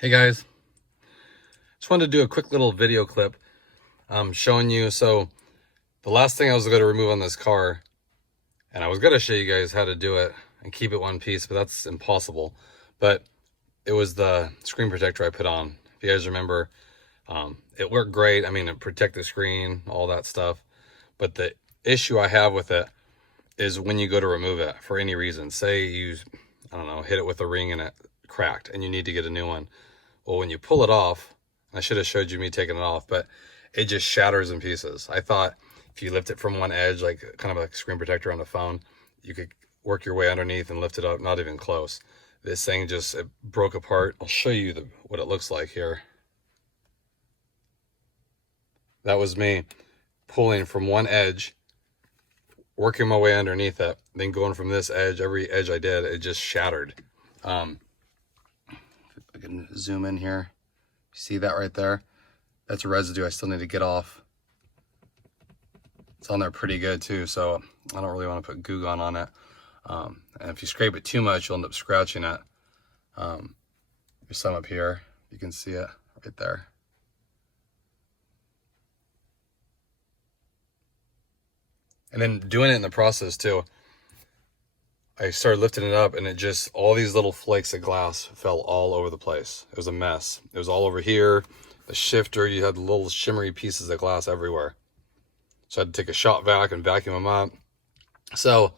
Hey guys, just wanted to do a quick little video clip showing you. So the last thing I was going to remove on this car, and I was going to show you guys how to do it and keep it one piece, but that's impossible. But it was the screen protector I put on. If you guys remember, it worked great. I mean, it protected the screen, all that stuff. But the issue I have with it is when you go to remove it for any reason. Say you, I don't know, hit it with a ring and it cracked and you need to get a new one. Well, when you pull it off, I should have showed you me taking it off, but it just shatters in pieces. I thought if you lift it from one edge, like kind of like a screen protector on the phone, you could work your way underneath and lift it up. Not even close. This thing just, it broke apart. I'll show you what it looks like here. That was me pulling from one edge, working my way underneath it, then going from this edge. Every edge I did, it just shattered. If I can zoom in here, see that right there? That's a residue I still need to get off. It's on there pretty good too, so I don't really want to put Goo Gone on it. And if you scrape it too much, you'll end up scratching it. There's some up here. You can see it right there. And then doing it in the process too, I started lifting it up and it just, all these little flakes of glass fell all over the place. It was a mess. It was all over here. The shifter, you had little shimmery pieces of glass everywhere. So I had to take a shop vac and vacuum them up. So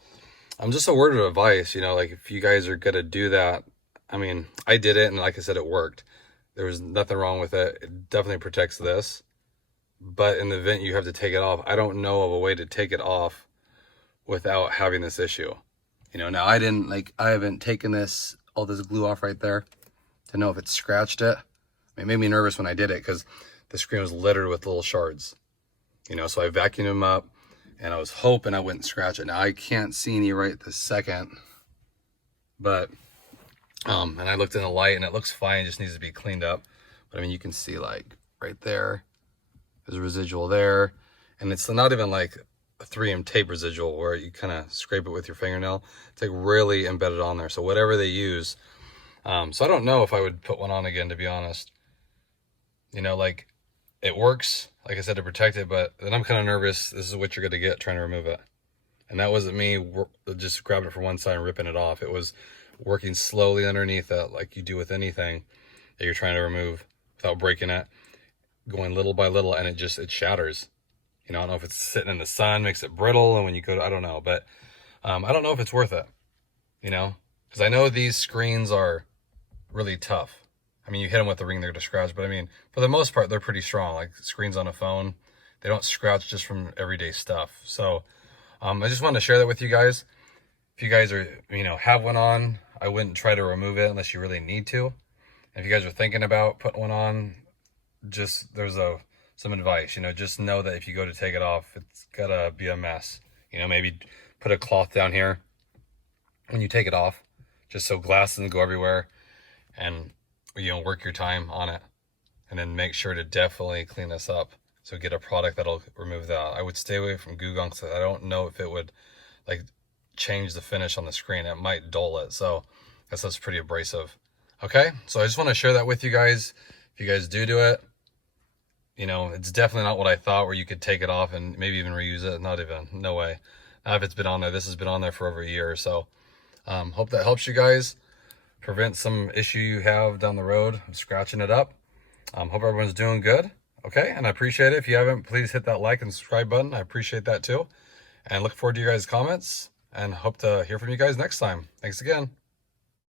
I'm just a word of advice, you know, like if you guys are going to do that, I mean, I did it and like I said, it worked. There was nothing wrong with it. It definitely protects this. But in the event you have to take it off, I don't know of a way to take it off without having this issue. You know, now I haven't taken all this glue off right there to know if it scratched it. It made me nervous when I did it because the screen was littered with little shards. You know, so I vacuumed them up and I was hoping I wouldn't scratch it. Now I can't see any right this second, but, and I looked in the light and it looks fine. It just needs to be cleaned up. But I mean, you can see like right there, there's a residual there. And it's not even like a 3M tape residual where you kind of scrape it with your fingernail. It's like really embedded on there. So whatever they use. So I don't know if I would put one on again, to be honest. You know, like it works, like I said, to protect it, but then I'm kind of nervous. This is what you're going to get trying to remove it. And that wasn't me just grabbing it from one side and ripping it off. It was working slowly underneath it, like you do with anything that you're trying to remove without breaking it, going little by little, and it shatters. You know, I don't know if it's sitting in the sun, makes it brittle, and when you go to, I don't know, but I don't know if it's worth it, you know, because I know these screens are really tough. I mean, you hit them with the ring, they're gonna scratch, but I mean, for the most part, they're pretty strong. Like screens on a phone, they don't scratch just from everyday stuff. So I just wanted to share that with you guys. If you guys are, you know, have one on, I wouldn't try to remove it unless you really need to. And if you guys are thinking about putting one on, just, there's some advice, you know, just know that if you go to take it off, it's gotta be a mess. You know, maybe put a cloth down here when you take it off, just so glass doesn't go everywhere, and you know, work your time on it, and then make sure to definitely clean this up. So get a product that'll remove that. I would stay away from Goo Gone because I don't know if it would like change the finish on the screen. It might dull it. So that's pretty abrasive. Okay, so I just want to share that with you guys. If you guys do it, you know, it's definitely not what I thought where you could take it off and maybe even reuse it. Not even, no way. Now if it's been on there, this has been on there for over a year or so. Hope that helps you guys prevent some issue you have down the road of scratching it up. Hope everyone's doing good. Okay, and I appreciate it. If you haven't, please hit that like and subscribe button. I appreciate that too. And look forward to your guys' comments and hope to hear from you guys next time. Thanks again.